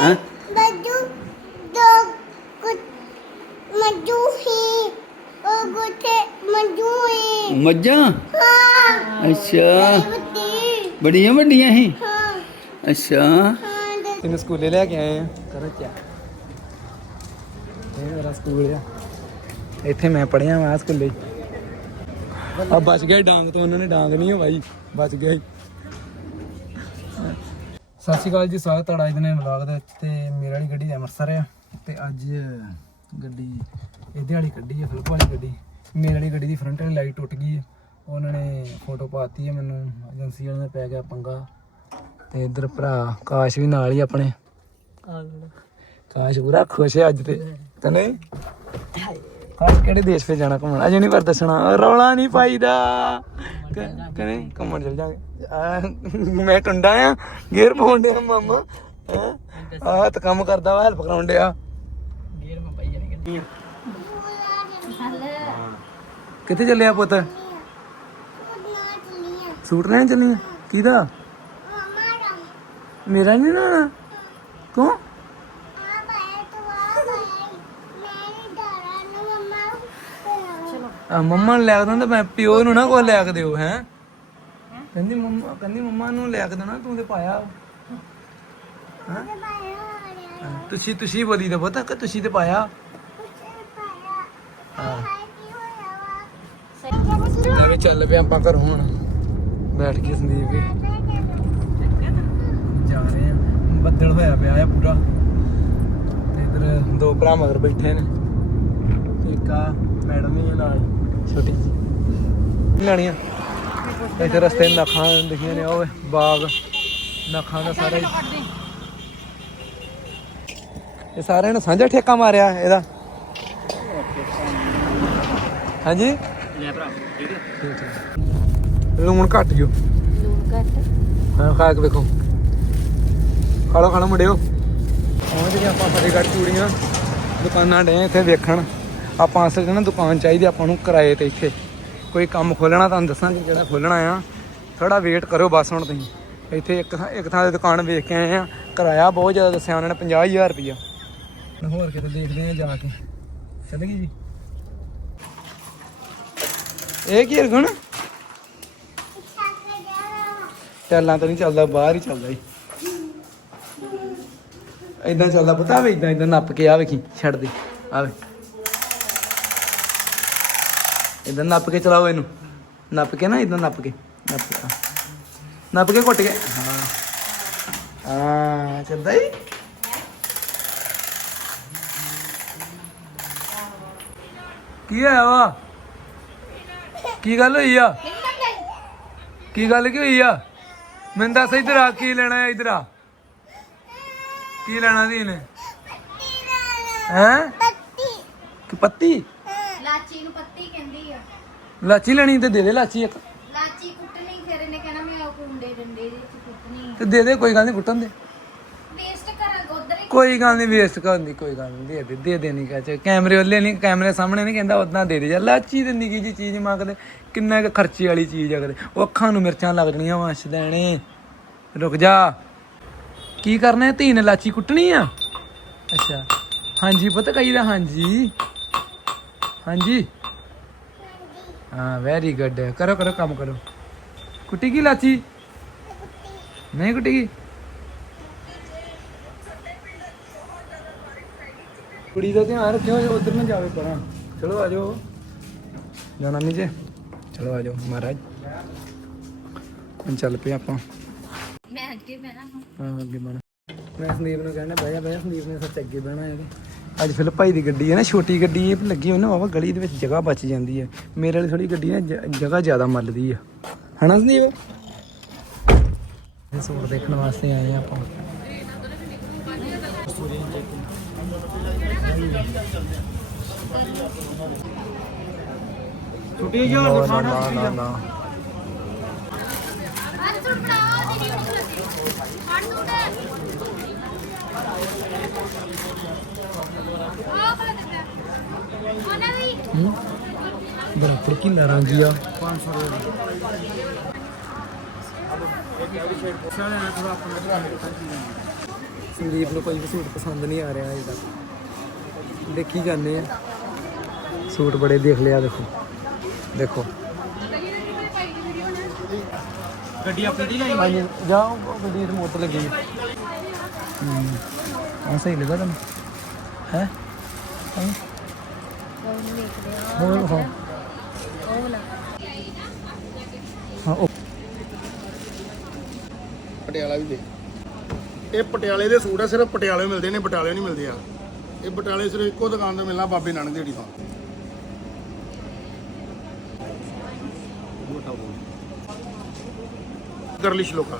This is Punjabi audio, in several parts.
ਹੈ? ਬੱਜੂ ਦੋ ਕੁ ਮਜੂ ਹੀ। ਉਹ ਗੁੱਥੇ ਮਜੂ ਹੀ। ਮੱਝਾਂ? ਹਾਂ। ਅੱਛਾ। ਬੱਤੀ ਬੜੀਆਂ ਵੱਡੀਆਂ ਸੀ ਹਾਂ। ਅੱਛਾ। ਹਾਂ ਤੈਨੂੰ ਸਕੂਲੇ ਲੈ ਕੇ ਆਏ ਆ। ਕਰੋ ਕਿਆ ਇਹ ਮੇਰਾ ਸਕੂਲ ਆ। ਇੱਥੇ ਮੈਂ ਪੜਿਆ ਵਾ ਸਕੂਲੇ। ਆ ਬਚ ਗਿਆ ਡਾਂਗ ਤੋਂ। ਉਹਨਾਂ ਨੇ ਡਾਂਗ ਨਹੀਂ ਹਵਾਈ। ਬਚ ਗਿਆ ਈ। ਸਤਿ ਸ਼੍ਰੀ ਅਕਾਲ ਜੀ ਸਵਾਗਤ ਹੈ ਅੱਜ ਦੇ ਨਵੇਂ ਵਲੌਗ ਦੇ ਵਿੱਚ ਤੇ ਮੇਰੇ ਵਾਲੀ ਗੱਡੀ ਅੰਮ੍ਰਿਤਸਰ ਆ ਤੇ ਅੱਜ ਗੱਡੀ ਇਹਦੇ ਵਾਲੀ ਗੱਡੀ ਹੈ ਫਿਲਪ ਵਾਲੀ ਗੱਡੀ। ਮੇਰੇ ਵਾਲੀ ਗੱਡੀ ਦੀ ਫਰੰਟ ਵਾਲੀ ਲਾਈਟ ਟੁੱਟ ਗਈ ਉਹਨਾਂ ਨੇ ਫੋਟੋ ਪਾਤੀ ਹੈ ਮੈਨੂੰ ਏਜੰਸੀ ਵਾਲਿਆਂ ਨੇ ਪੈ ਗਿਆ ਪੰਗਾ। ਤੇ ਇਧਰ ਭਰਾ ਕਾਸ਼ ਵੀ ਨਾਲ ਹੀ ਆਪਣੇ। ਕਾਸ਼ ਪੂਰਾ ਖੁਸ਼ ਹੈ ਅੱਜ ਤੇ ਤੇ ਨਹੀਂ? ਕਾਸ਼ ਕਿਹੜੇ ਦੇਸ਼ 'ਤੇ ਜਾਣਾ ਘੁੰਮਣ? ਅਜੇ ਨਹੀਂ ਪਰ ਦੱਸਣਾ। ਰੌਲਾ ਨਹੀਂ ਪਾਈਦਾ। ਕਰੇ ਘੁੰਮਣ ਚਲ ਜਾਗੇ ਮੈਂ ਟੁੰਡਾ ਆ ਗੇਅਰ ਪਾਉਣ ਡਿਆ ਮਾਮਾ। ਹੈਂ? ਆਹ ਤਾਂ ਕੰਮ ਕਰਦਾ ਵਾ ਹੈਲਪ ਕਰਾਉਣ ਡਿਆ। ਗੇਅਰ ਮੈਂ ਪਾਈ ਜਾਣੀ ਕਿੱਥੇ ਚੱਲਿਆ ਪੁੱਤ? ਸੂਟ ਲੈਣ ਚੱਲੀ ਆਂ? ਕਿਹਦਾ? ਮਮਾ ਦਾ। ਮੇਰਾ ਨਹੀਂ ਨਾ ਕਿਉਂ ਆ ਬਾਏ ਤੂੰ ਆ ਬਾਏ ਮੈਂ ਨਹੀਂ ਡਰਾਂ ਨਾ ਮਮਾ ਨੂੰ ਲੈ ਕੇ ਦਿੰਦਾ ਮੈਂ ਪਿਓ ਨੂੰ ਨਾ ਕੋਈ ਲੈ ਕੇ ਦਿਓ ਹੈ। ਕਹਿੰਦੀ ਮੰਮਾ ਕਹਿੰਦੀ ਮੰਮਾ ਨੂੰ ਲੈ ਕੇ ਦੇਣਾ ਤੂੰ ਤੇ ਪਾਇਆ। ਹਾਂ, ਤੁਸੀਂ ਤੁਸੀਂ ਬੋਲੀ ਦਾ ਪਤਾ ਕਿ ਤੁਸੀਂ ਤੇ ਪਾਇਆ। ਹੋਇਆ ਵਾ ਚੱਲ ਪਿਆ ਆਪਾਂ ਘਰੋਂ ਹੁਣ। ਬੈਠ ਕੇ ਸੰਦੀਪ ਵੀ। ਜਾ ਰਹੇ ਆ। ਬੱਦਲ ਹੋਇਆ ਪਿਆ ਆ ਪੂਰਾ। ਤੇ ਇਧਰ ਦੋ ਭਰਾ ਮਗਰ ਬੈਠੇ ਨੇ। ਇੱਕ ਆ ਮੈਡਮ ਹੀ ਨਾਲ। ਛੋਟੀ। ਲੈਣੀਆਂ ਇੱਥੇ ਰਸਤੇ ਨਖਾਂ ਦਿਖੀਆਂ ਨੇ ਉਹ ਬਾਗ ਨਖਾਂ ਦਾ ਸਾਰਾ ਇਹ ਸਾਰਿਆਂ ਨੇ ਸਾਂਝਾ ਠੇਕਾ ਮਾਰਿਆ ਇਹਦਾ। ਹਾਂਜੀ? ਲੈ ਭਰਾ ਠੀਕ ਹੈ। ਠੀਕ ਠੀਕ। ਲੂਣ ਘੱਟ ਜੋ। ਲੂਣ ਘੱਟ। ਹਾਂ ਖਾ ਕੇ ਵੇਖੋ। ਖਾ ਲਓ ਖਾ ਲਓ ਮੁੰਡਿਓ। ਪਹੁੰਚ ਗਏ ਆਪਾਂ ਫਤਿਹਗੜ੍ਹ ਚੂੜੀਆਂ। ਦੁਕਾਨਾਂ ਡੇ ਇੱਥੇ ਵੇਖਣ। ਆਪਾਂ ਅਸਲ 'ਚ ਨਾ ਦੁਕਾਨ ਚਾਹੀਦੀ ਆਪਾਂ ਨੂੰ ਕਿਰਾਏ ਤੇ ਇੱਥੇ। ਕੋਈ ਕੰਮ ਖੋਲਣਾ ਤੁਹਾਨੂੰ ਦੱਸਾਂਗੇ ਜਿਹੜਾ ਖੋਲਣਾ ਆ। ਥੋੜਾ ਵੇਟ ਕਰੋ ਬਸ ਹੁਣ ਤੁਸੀਂ। ਇੱਥੇ ਇੱਕ ਇੱਕ ਥਾਂ ਤੇ ਦੁਕਾਨ ਵੇਖ ਕੇ ਆਏ ਆ। ਕਿਰਾਇਆ ਬਹੁਤ ਜ਼ਿਆਦਾ ਦੱਸਿਆ ਉਹਨਾਂ ਨੇ 50000 ਰੁਪਇਆ। ਹੋਰ ਕਿਤੇ ਦੇਖਦੇ ਆ ਜਾ ਕੇ। ਚੱਲ ਗਈ ਜੀ। ਇਹ ਕੀ ਰਗਣ ਟੈਲਾਂ ਤਾਂ ਨਹੀਂ ਚੱਲਦਾ, ਬਾਹਰ ਹੀ ਚੱਲਦਾ ਈ ਇਦਾਂ ਚੱਲਦਾ ਪਤਾ ਵੇ ਇਦਾਂ ਇਦਾਂ ਨੱਪ ਕੇ ਆ ਵੇਖੀ, ਛੱਡ ਦੇ। ਆ ਵੇ ਇਦਾਂ ਨੱਪ ਕੇ ਚਲਾਓ ਇਹਨੂੰ। ਨੱਪ ਕੇ ਨਾ ਇਦਾਂ ਨੱਪ ਕੇ। ਨੱਪ ਕੇ। ਨੱਪ ਕੇ ਘੁੱਟ ਕੇ। ਹਾਂ। ਹਾਂ ਚੱਲਦਾ ਹੀ ਕੀ ਹੋਇਆ ਵਾ? ਕੀ ਗੱਲ ਹੋਈ ਆ? ਕੀ ਗੱਲ ਕੀ ਹੋਈ ਆ? ਮੈਨੂੰ ਦੱਸ ਇੱਧਰ ਆ ਕੀ ਲੈਣਾ ਹੈ ਇੱਧਰ ਆ? ਕੀ ਲੈਣਾ ਦੀ ਨੇ ਹੈ? ਪੱਤੀ। ਕਿ ਪੱਤੀ? ਲਾਚੀ ਨੂੰ ਪੱਤੀ ਕਹਿੰਦੀ ਆ। ਲਾਚੀ ਲੈਣੀ ਤੇ ਦੇ ਦੇ ਲਾਚੀ ਇੱਕ। ਲਾਚੀ ਕੁੱਟਣੀ ਫਿਰ ਇਹਨੇ ਕਹਿਣਾ ਮੈਂ ਉਹ ਕੁੰਡੇ ਡੰਡੇ ਦੇ ਕੁੱਟਣੀ। ਤੇ ਦੇ ਦੇ ਕੋਈ ਗੱਲ ਨਹੀਂ ਕੁੱਟਣ ਦੇ। ਵੇਸਟ ਕਰਾਂ ਉਧਰ ਹੀ ਕੋਈ ਗੱਲ ਨਹੀਂ ਵੇਸਟ ਕਰਨ ਦੀ ਕੋਈ ਗੱਲ ਨਹੀਂ ਦੇ ਦੇ ਦੇ ਦੇ ਨਹੀਂ ਕਹੇ ਕੈਮਰੇ ਵਾਲੇ ਨਹੀਂ ਕੈਮਰੇ ਸਾਹਮਣੇ ਨਹੀਂ ਕਹਿੰਦਾ ਉਦਾਂ ਦੇ ਦੇ। ਜਾਂ ਲਾਚੀ ਤੇ ਨਿੱਕੀ ਜੀ ਚੀਜ਼ ਮੰਗਦੇ ਕਿੰਨਾ ਕੁ ਖਰਚੇ ਵਾਲੀ ਚੀਜ਼ ਅਗਲੇ ਉਹ ਅੱਖਾਂ ਨੂੰ ਮਿਰਚਾਂ ਲੱਗਣੀਆਂ ਵਾਂ ਦੇਣੇ ਰੁਕ ਜਾ। ਕੀ ਕਰਨਾ ਹੈ? ਧੀ ਨੇ ਲਾਚੀ ਕੁੱਟਣੀ ਆ? ਅੱਛਾ। ਹਾਂਜੀ ਪਤਾ ਕਹੀਦਾ ਹਾਂਜੀ। ਹਾਂਜੀ। ਹਾਂ ਵੈਰੀ ਗੁੱਡ ਕਰੋ ਕਰੋ ਕੰਮ ਕਰੋ। ਕੁੱਟੀ ਕੀ ਲਾਚੀ ਨਹੀਂ ਕੁੱਟੀ? ਗਈ ਕੁੜੀ ਦਾ ਧਿਆਨ ਰੱਖਿਓ ਉਧਰ ਨਾ ਜਾਵੇ ਪਰਾਂ। ਚਲੋ ਆ ਜਾਓ। ਜਾਣਾ ਨਹੀਂ ਜੇ। ਚਲੋ ਆ ਜਾਓ ਮਹਾਰਾਜ। ਹੁਣ ਚੱਲ ਪਏ ਆਪਾਂ। ਮੈਂ ਅੱਗੇ ਬਹਿਣਾ ਹਾਂ ਅੱਗੇ ਬਣਾ ਮੈਂ ਸੰਦੀਪ ਨੂੰ ਕਹਿੰਦਾ ਬਹਿ ਜਾ ਬਹਿ ਜਾ ਸੰਦੀਪ ਨੇ ਸੱਚ ਅੱਗੇ ਬਹਿਣਾ ਇਹਦੇ ਅੱਜ ਫਿਰ ਭਾਈ ਦੀ ਗੱਡੀ ਹੈ ਨਾ ਛੋਟੀ ਗੱਡੀ ਇਹ ਲੱਗੀ ਹੋਈ ਨਾ ਵਾਵਾ ਗਲੀ ਦੇ ਵਿੱਚ ਜਗ੍ਹਾ ਬਚ ਜਾਂਦੀ ਹੈ। ਮੇਰੇ ਵਾਲੀ ਥੋੜੀ ਗੱਡੀ ਨਾ ਜ- ਜਗ੍ਹਾ ਜ਼ਿਆਦਾ ਮੱਲਦੀ ਆ। ਹਨਾ ਸੰਦੀਪ? ਇਹ ਸੂਟ ਦੇਖਣ ਵਾਸਤੇ ਆਏ ਆ ਆਪਾਂ। ਛੋਟੀ ਜਿਹੀ ਨਾ ਨਾ ਨਾ ਨਾ ਹੂੰ। ਬੜਾ ਕੀ ਨਾਰਾਜ਼ੀ ਆ। 500 ਰੁਪਏ ਸੰਦੀਪ ਨੂੰ ਕੋਈ ਵੀ ਸੂਟ ਪਸੰਦ ਨਹੀਂ ਆ ਰਿਹਾ ਤੱਕ ਦੇਖੀ ਜਾਂਦੇ ਆ। ਸੂਟ ਬੜੇ ਦੇਖ ਲਿਆ ਦੇਖੋ। ਦੇਖੋ। ਗੱਡੀ ਆਪਣੀ ਦੀ ਲਈ ਹਾਂਜੀ ਉਹ ਗੱਡੀ ਤੇ ਮੋਟਰ ਲੱਗੀ। ਹੈ। ਹੂੰ ਆ ਸਹੀ ਲੱਗਾ ਤੁਹਾਨੂੰ। ਹੈ? ਹੋਰ ਹਾਂ ਹਾਂ ਉਹ। ਪਟਿਆਲਾ ਵੀ ਦੇ ਇਹ ਪਟਿਆਲੇ ਦੇ ਸੂਟ ਆ ਸਿਰਫ ਪਟਿਆਲੇ ਮਿਲਦੇ ਨੇ ਬਟਾਲੇ ਨਹੀਂ ਮਿਲਦੇ ਆ। ਇਹ ਬਟਾਲੇ ਸਿਰਫ ਇੱਕੋ ਦੁਕਾਨ ਤੋਂ ਮਿਲਣਾ ਬਾਬੇ ਨਾਨਕ ਦੇੜੀ ਤੋਂ। ਗਰਲਿਸ਼ ਲੋਕਾ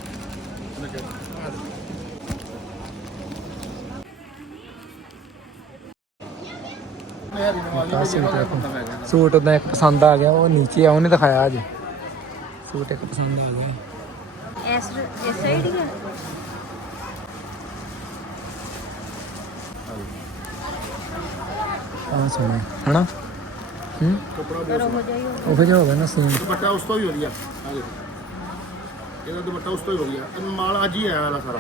ਸੂਟ ਦੇਖੋ ਸੂਟ ਉਹਦਾ ਇੱਕ ਪਸੰਦ ਆ ਗਿਆ ਉਹ ਨੀਚੇ ਆ ਉਹਨੇ ਦਿਖਾਇਆ ਅੱਜ। ਸੂਟ ਇੱਕ ਪਸੰਦ ਆ ਗਿਆ। ਇਸ ਇਸ ਸਾਈਡ ਹੀ ਆ? ਆ ਸੋਹਣਾ ਹਨਾ? ਹੂੰ? ਪਰ ਉਹ ਜਿਹਾ ਹੋਗਾ ਨਾ ਸੇਮ ਦੁਪੱਟਾ ਉਸ ਤੋਂ ਵੀ ਵਧੀਆ ਆ ਦੇਖੋ। ਇਹਦਾ ਦੁਪੱਟਾ ਉਸ ਤੋਂ ਹੀ ਵਧੀਆ। ਇਹ ਮਾਲ ਅੱਜ ਹੀ ਆਇਆ ਵਾਲਾ ਸਾਰਾ।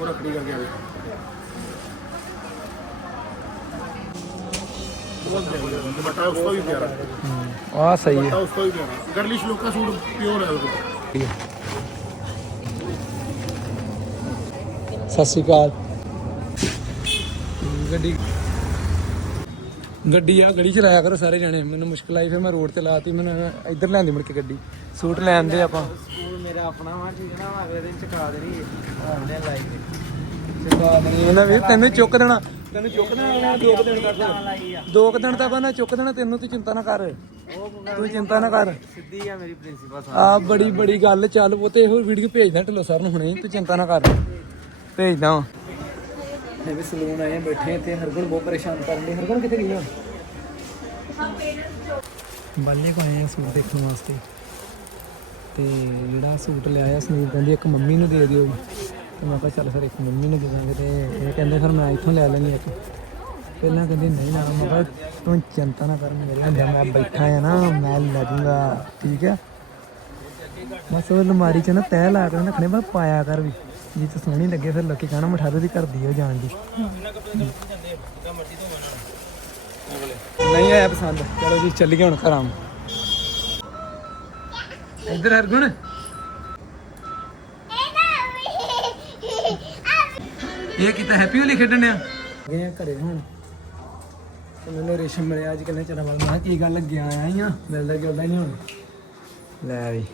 ਉਹ ਰੱਖੜੀ ਕਰਕੇ ਆਵੇ ਬਹੁਤ ਦੁਪੱਟਾ ਉਸ ਤੋਂ ਵੀ ਪਿਆਰਾ। ਆ ਸਹੀ ਹੈ। ਦੁਪੱਟਾ ਉਸ ਤੋਂ ਵੀ ਪਿਆਰਾ। ਗਰਲਿਸ਼ ਲੋਕਾ ਸੂਟ ਪਿਓਰ ਹੈ ਉਹਦੇ ਕੋਲ। ਸਤਿ ਸ਼੍ਰੀ ਅਕਾਲ। ਗੱਡੀ ਗੱਡੀ ਆ ਗੜੀ ਚਲਾਇਆ ਕਰੋ ਸਾਰੇ ਜਣੇ। ਮੈਨੂੰ ਮੁਸ਼ਕਲ ਆਈ ਫਿਰ ਮੈਂ ਰੋਡ ਤੇ ਲਾਤੀ ਮੈਨੂੰ ਇੱਧਰ ਲੈਂਦੀ ਮੁੜ ਕੇ ਗੱਡੀ। ਸੂਟ ਲੈਣ ਦੇ ਆਪਾਂ। ਸਕੂਲ ਮੇਰਾ ਆਪਣਾ ਵਾ ਠੀਕ ਨਾ? ਅਗਲੇ ਦਿਨ ਚਕਾ ਦੇਣੀ। ਆਉਂਦੇ ਲਾਈ ਚੁਕਾ ਦੇਣੀ। ਇਹਨਾਂ ਵੀ ਤੈਨੂੰ ਚੁੱਕ ਦੇਣਾ। ਤੈਨੂੰ ਚੁੱਕ ਦੇਣਾ ਉਹਨਾਂ ਦੋ ਕੁ ਦਿਨ ਤੱਕ। ਦੋ ਕੁ ਦਿਨ ਤੱਕ ਉਹਨਾਂ ਚੁੱਕ ਦੇਣਾ ਤੈਨੂੰ ਤੂੰ ਚਿੰਤਾ ਨਾ ਕਰ। ਤੂੰ ਚਿੰਤਾ ਨਾ ਕਰ। ਸਿੱਧੀ ਆ ਮੇਰੀ ਪ੍ਰਿੰਸੀਪਲ ਆ ਬੜੀ ਬੜੀ ਗੱਲ ਚੱਲ ਉਹ ਤੇ ਇਹੋ ਵੀਡੀਓ ਭੇਜਦਾ ਢਿੱਲੋ ਸਰ ਨੂੰ ਹੁਣੇ ਤੂੰ ਚਿੰਤਾ ਨਾ ਕਰ। ਭੇਜਦਾ ਵਾਂ। ਇਹ ਵੀ ਸਲੂਨ ਆਏ ਆ, ਬੈਠੇ ਇੱਥੇ ਹਰਗੁਣ ਬਹੁਤ ਪਰੇਸ਼ਾਨ ਕਰਨ ਦੇ ਹਰਗੁਣ ਕਿੱਥੇ ਗਈ ਹੁਣ ਬਾਲੇ ਕੋ ਆਏ ਆ ਸੂਟ ਦੇਖਣ ਵਾਸਤੇ। ਤੇ ਜਿਹੜਾ ਸੂਟ ਲਿਆਇਆ ਸੰਦੀਪ ਕਹਿੰਦੀ ਇੱਕ ਮੰਮੀ ਨੂੰ ਦੇ ਦਿਓ। ਤੇ ਮੈਂ ਕਿਹਾ ਚੱਲ ਫਿਰ ਇੱਕ ਮੰਮੀ ਨੂੰ ਦੇ ਦਾਂਗੇ ਤੇ ਇਹ ਕਹਿੰਦੇ ਫਿਰ ਮੈਂ ਇੱਥੋਂ ਲੈ ਲੈਣੀ ਇੱਕ। ਪਹਿਲਾਂ ਕਹਿੰਦੀ ਨਹੀਂ ਨਾ, ਮੈਂ ਕਿਹਾ ਤੂੰ ਚਿੰਤਾ ਨਾ ਕਰ, ਮੇਰੇ ਹੁੰਦਾ ਮੈਂ ਬੈਠਾ ਆ ਨਾ, ਮੈਂ ਲੈ ਦੂੰਗਾ ਠੀਕ ਹੈ ਬਸ ਉਹ ਅਲਮਾਰੀ 'ਚ ਨਾ ਤੈਅ ਲਾ ਕੇ ਰੱਖਣੇ, ਬਸ ਪਾਇਆ ਕਰ ਵੀ। ਜੇ ਤੇ ਸੋਹਣੀ ਲੱਗੇ, ਫਿਰ ਲੋਕੀ ਕਹਿਣਾ ਮਠਾਰੇ ਦੀ ਕਰਦੀ ਹੋ ਜਾਣ ਦੀ। ਨਹੀਂ ਆਇਆ ਪਸੰਦ। ਚਲੋ ਜੀ, ਚੱਲੀਏ ਹੁਣ ਘਰਾਂ। ਇੱਧਰ ਹਰਗੁਣ। ਇਹ ਕੀਤਾ ਹੈਪੀ ਹੋਲੀ ਖੇਡਣ ਆ ਗਏ ਆ ਘਰੇ ਹੁਣ। ਤੇ ਮੈਨੂੰ ਰੇਸ਼ਮ ਮਿਲਿਆ ਅੱਜ ਕਿੰਨੇ ਚਿਰਾਂ ਬਾਅਦ। ਮੈਂ ਕੀ ਗੱਲ ਗਿਆ ਆਇਆ ਆ? ਮਿਲਦਾ ਹੀ ਨਹੀਂ ਹੁਣ? ਲੈ ਵੀ।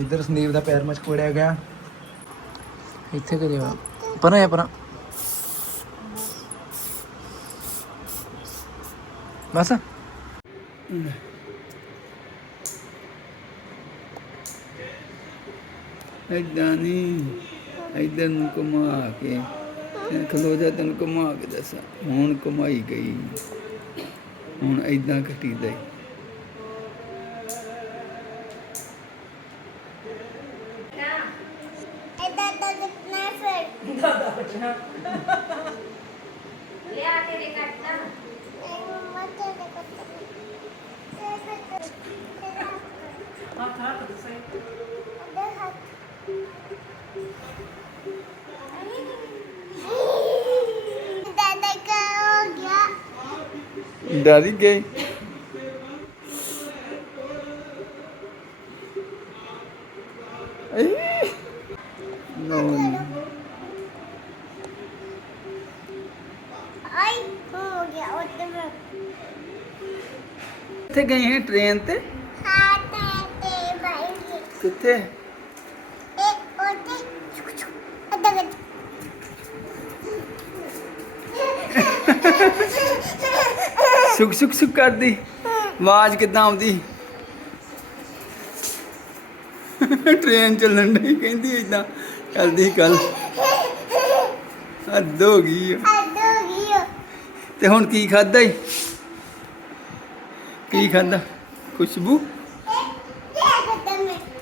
ਇੱਧਰ ਸੰਦੀਪ ਦਾ ਪੈਰ ਮਚ ਕੋੜਿਆ ਗਿਆ। ਇੱਥੇ ਕਰੇ ਵਾ ਪਰਾਂ ਆ ਪਰਾਂ। ਬਸ। ਐਦਾਂ ਨਹੀਂ ਇਧਰ ਨੂੰ ਘੁਮਾ ਕੇ। ਖਲੋ ਜਾ ਤੈਨੂੰ ਘੁਮਾ ਕੇ ਦੱਸਾਂ। ਹੁਣ ਘੁਮਾਈ ਗਈ। ਹੁਣ ਐਦਾਂ ਘਟੀਦਾ ਤਾਂ ਤੇ ਦਾਦਾ ਕਾ ਹੋ ਗਿਆ ਡਰ ਗਏ ਨੋ ਆਈ ਹੋ ਗਿਆ ਉੱਤੇ ਕਿੱਥੇ ਗਏ ਹੈ ਟ੍ਰੇਨ ਤੇ ਹਾਥ ਤੇ ਬਾਈ ਕਿੱਥੇ ਇਹ ਉੱਤੇ ਅੱਦਾ ਗੱਡ ਸੁਖ ਸੁਖ ਸੁਖ ਕਰਦੀ। ਆਵਾਜ਼ ਕਿੱਦਾਂ ਆਉਂਦੀ? ਟ੍ਰੇਨ ਚੱਲਣ ਨਹੀਂ ਕਹਿੰਦੀ ਇਦਾਂ ਚੱਲਦੀ ਕੱਲ ਹੱਦ ਹੋ ਗਈ ਆ। ਅੱਦਾ ਗਿਆ ਤੇ ਹੁਣ ਕੀ ਖਾਦਾ ਈ? ਕੀ ਖਾਦਾ ਖੁਸ਼ਬੂ?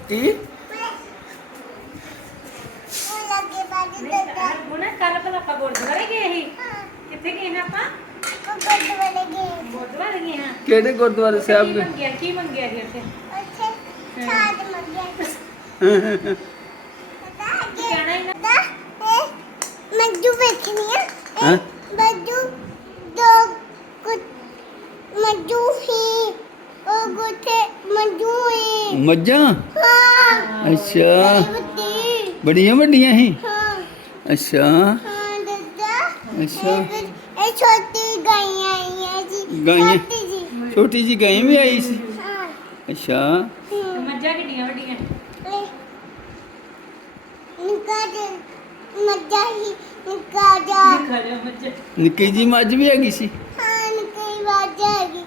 ਕੀ? ਉਹ ਲੱਗੇ ਬਾਜੀ ਦਾਦਾ ਹੁਣ ਕੱਲ ਭਲਾ ਆਪਾਂ ਗੁਰਦੁਆਰੇ ਗਏ ਸੀ। ਕਿੱਥੇ ਗਏ ਹਾਂ ਆਪਾਂ? ਉਹ ਗੱਡ ਵਾਲੇ ਗਏ ਗੁਰਦੁਆਰੇ ਗਏ ਹਾਂ ਕਿਹੜੇ ਗੁਰਦੁਆਰੇ ਸਾਹਿਬ ਕੀ ਗਏ ਮੰਗਿਆ ਕੀ ਮੰਗਿਆ ਸੀ ਉੱਥੇ? ਉੱਥੇ ਛਾਦ ਮੰਗਿਆ ਕਹਿਣਾ ਹੀ। ਨਾ ਦਾ ਇਹ ਮੈਂ ਬੱਜੂ ਵੇਖਣੀ ਆ ਹੈਂ? ਬੱਜੂ ਦੋ ਕੁ ਮੱਜੂ ਹੀ ਉਹ ਗੁੱਥੇ ਮੱਜੂ ਹੀ ਮੱਝਾਂ? ਹਾਂ ਅੱਛਾ। ਬੱਤੀ ਬੜੀਆਂ ਵੱਡੀਆਂ ਹਾਂ ਅੱਛਾ। ਹਾਂ ਦੱਦਾ ਅੱਛਾ। ਇਹ ਛੋਟੀ ਗਾਈਆਂ? ਛੋਟੀ ਜੀ। ਛੋਟੀ ਜੀ ਗਾਂ ਵੀ ਆਈ ਸੀ? ਹਾਂ। ਅੱਛਾ। ਮੱਝਾਂ ਕਿੱਡੀਆਂ ਵੱਡੀਆਂ? ਨਿੱਕਾ ਜਿਹਾ ਮੱਜਾ ਹੀ ਨਿੱਕਾ ਜਿਹਾ। ਖੜਿਆ ਮੱਝਾਂ। ਨਿੱਕੀ ਜੀ ਮੱਝ ਵੀ ਹੈਗੀ ਸੀ? ਹਾਂ ਨਿੱਕੀ ਆ ਗਈ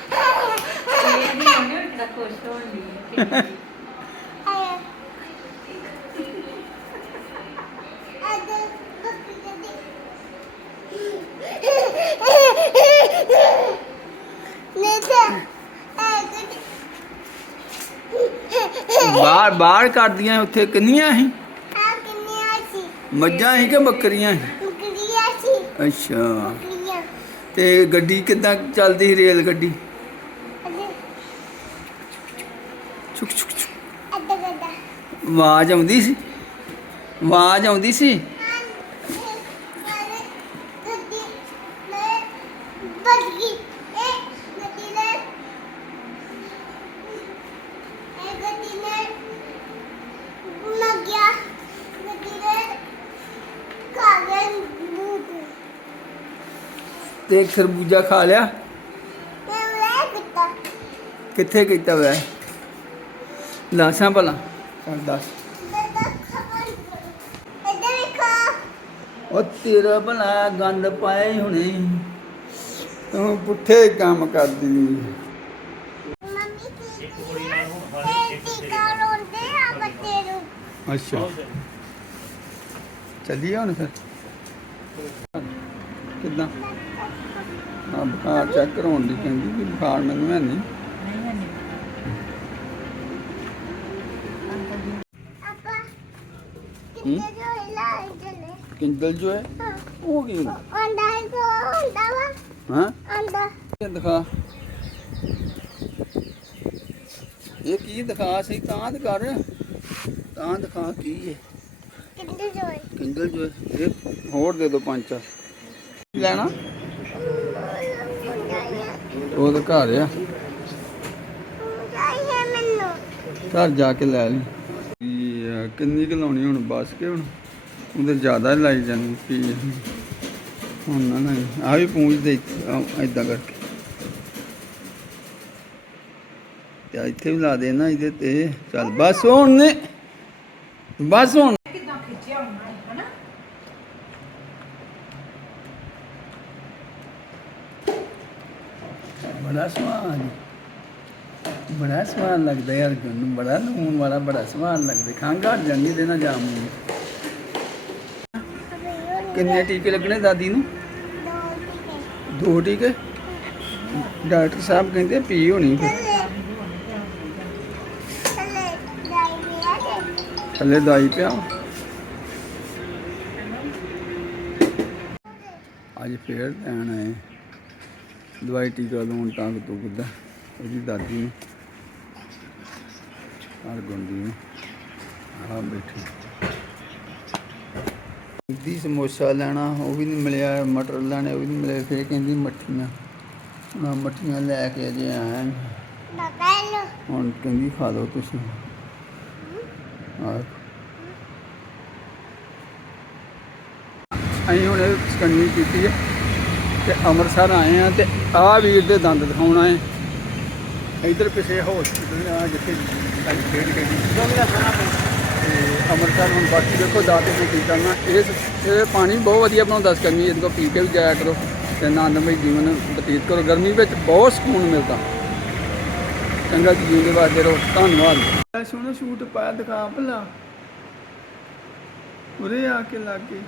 ਇਹ ਵੀ ਉਹਨੇ ਕਿਹੜਾ ਖੁਸ਼ ਹੋਣ ਦੀ ਬਾਹਰ ਬਾਹਰ ਕੱਢਦੀਆਂ ਉੱਥੇ ਕਿੰਨੀਆਂ ਸੀ? ਮੱਝਾਂ ਸੀ ਕਿ ਬੱਕਰੀਆਂ ਸੀ? ਅੱਛਾ। ਤੇ ਗੱਡੀ ਕਿੱਦਾਂ ਚੱਲਦੀ ਸੀ ਰੇਲ ਗੱਡੀ? ਛੁਕ ਛੁਕ ਛੁਕ ਆਵਾਜ਼ ਆਉਂਦੀ ਸੀ? ਆਵਾਜ਼ ਆਉਂਦੀ ਸੀ? ਤੇ ਖਰਬੂਜਾ ਖਾ ਲਿਆ? ਕਿੱਥੇ ਕੀਤਾ ਵੈ ਲਾਸਾਂ ਭਲਾ? ਕਰ ਦੱਸ। ਉਹ ਤੇਰਾ ਭਲਾ ਗੰਦ ਪਾਏ ਹੁਣੇ। ਤੂੰ ਪੁੱਠੇ ਕੰਮ ਕਰਦੀ ਮੰਮੀ ਟੀਕਾ ਲਾਉਂਦੇ ਅੱਛਾ। ਚੱਲੀਏ ਹੁਣ ਫਿਰ। ਕਿੱਦਾਂ? ਆ ਬੁਖਾਰ ਚੈੱਕ ਕਰਾਉਣ ਦੀ ਕਹਿੰਦੀ ਵੀ ਬੁਖਾਰ ਮੈਨੂੰ ਹੈ ਨਹੀਂ। ਚਲੇ ਕਿੰਦਲ ਜੋ ਹੈ? ਹਾਂ। ਉਹ ਕੀ ਹੁੰਦਾ? ਹੈ ਕੋ ਹਾਂ? ਇਹ ਦਿਖਾ। ਇਹ ਕੀ ਦਿਖਾ ਸਹੀ ਤਾਂ ਤੇ ਕਰ ਤਾਂ ਦਿਖਾ ਕੀ ਹੈ? ਹੈ। ਕਿੰਦਲ ਜੋ ਹੈ। ਇਹ ਹੋਰ ਦੇ ਦੋ ਪੰਜ ਚਾਰ। ਕੀ ਲੈਣਾ? ਉਹ ਤਾਂ ਘਰ ਆ। ਚਾਹੀਏ ਮੈਨੂੰ। ਘਰ ਜਾ ਕੇ ਲੈ ਲਈ। ਆ, ਕਿੰਨੀ ਕੁ ਲਾਉਣੀ ਹੁਣ ਬਸ ਕੇ ਹੁਣ? ਉਹਦੇ ਜ਼ਿਆਦਾ ਹੀ ਲਾਈ ਕੀ ਆ। ਹੁਣ ਨਾ ਨਾ ਆ ਵੀ ਪੂੰਝਦੇ ਇਦਾਂ ਕਰਕੇ। ਤੇ ਇੱਥੇ ਵੀ ਲਾ ਦੇ ਨਾ ਇਹਦੇ ਤੇ। ਚੱਲ ਬਸ ਹੁਣ ਨੇ। ਬਸ ਹੁਣ ਬੜਾ ਸਵਾਦ ਬੜਾ ਸਵਾਦ ਲੱਗਦਾ ਯਾਰ ਗੰਨੂ, ਬੜਾ ਲੂਣ ਵਾਲਾ, ਬੜਾ ਸਵਾਦ ਲੱਗਦਾ। ਖੰਘ ਹਟ ਜਾਂਦੀ ਨਾ ਜਾਮ ਕਿੰਨੇ ਟੀਕੇ ਲੱਗਣੇ ਦਾਦੀ ਨੂੰ? ਦੋ ਟੀਕੇ। ਡਾਕਟਰ ਸਾਹਿਬ ਕਹਿੰਦੇ ਪੀ ਹੋਣੀ ਫਿਰ। ਥੱਲੇ ਦਾਈ ਪਿਆ ਅੱਜ ਫੇਰ ਲੈਣ ਆਏ। ਦਵਾਈ ਟੀਕਾ ਲਾਉਣ ਤਾਂ ਤੁਕਦਾ ਉਹਦੀ ਦਾਦੀ ਨੂੰ। ਹਰ ਗੁੰਦੀ ਨੂੰ। ਆ ਬੈਠੀ। ਦੀ ਸਮੋਸਾ ਲੈਣਾ, ਉਹ ਵੀ ਨਹੀਂ ਮਿਲਿਆ। ਮਟਰ ਲੈਣੇ, ਉਹ ਵੀ ਨਹੀਂ ਮਿਲੇ। ਫੇਰ ਕਹਿੰਦੀ ਮੱਠੀਆਂ। ਮੈਂ ਮੱਠੀਆਂ ਲੈ ਕੇ ਅਜੇ ਆਇਆ ਹੁਣ ਕਹਿੰਦੀ ਖਾ ਲਓ ਤੁਸੀਂ। ਆ ਅਸੀਂ ਹੁਣ ਸਕੰਨੀ ਕੀਤੀ ਹੈ ਤੇ ਅੰਮ੍ਰਿਤਸਰ ਆਏ ਆ ਤੇ ਆ ਵੀਰ ਦੇ ਦੰਦ ਦਿਖਾਉਣ ਆਏ। ਇਧਰ ਪਿਛੇ ਹਸਪੀਟਲ ਆ ਜਿੱਥੇ ਸਾਡੀ ਖੇਡ ਗਈ ਤੇ ਅੰਮ੍ਰਿਤਸਰ ਹੁਣ ਬਾਕੀ ਦੇਖੋ ਜਾ ਕੇ ਕੀ ਕਰਨਾ। ਇਸ ਇਹ ਪਾਣੀ ਬਹੁਤ ਵਧੀਆ ਬਣਾਉਂਦਾ ਸਕੰਨੀ ਇਹਦੇ ਕੋਲ ਪੀ ਕੇ ਵੀ ਜਾਇਆ ਕਰੋ। ਤੇ ਆਨੰਦਮਈ ਜੀਵਨ ਬਤੀਤ ਕਰੋ। ਗਰਮੀ ਵਿੱਚ ਬਹੁਤ ਸਕੂਨ ਮਿਲਦਾ। ਚੰਗਾ ਜੀ ਜੀਉਂਦੇ ਵਾਸਤੇ ਰਹੋ। ਧੰਨਵਾਦ। ਸੋਹਣਾ ਸ਼ੂਟ ਪਾਇਆ ਦਿਖਾ ਭਲਾ। ਉਰੇ ਆ ਕੇ ਲੱਗੇ।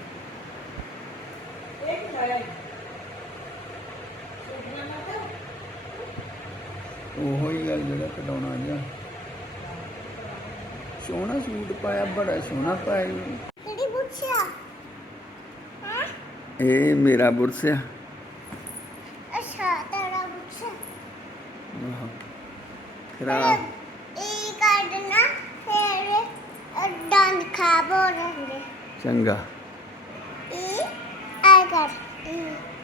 ਉਹੋ ਹੀ ਗੱਲ ਜਿਹੜਾ ਕਢਾਉਣਾ ਜਾਂ ਸੋਹਣਾ ਸੂਟ ਪਾਇਆ ਬੜਾ ਸੋਹਣਾ ਪਾਇਆ। ਕਿਹੜੀ ਪੁੱਛਿਆ ਹਾਂ? ਇਹ ਮੇਰਾ ਬੁਰਸ ਆ ਅੱਛਾ ਤੇਰਾ ਪੁੱਛਿਆ ਆਹ। ਖਰਾਬ। ਇਹ ਕੱਢਣਾ ਫਿਰ ਖਾ ਬੋਲਣਗੇ ਚੰਗਾ।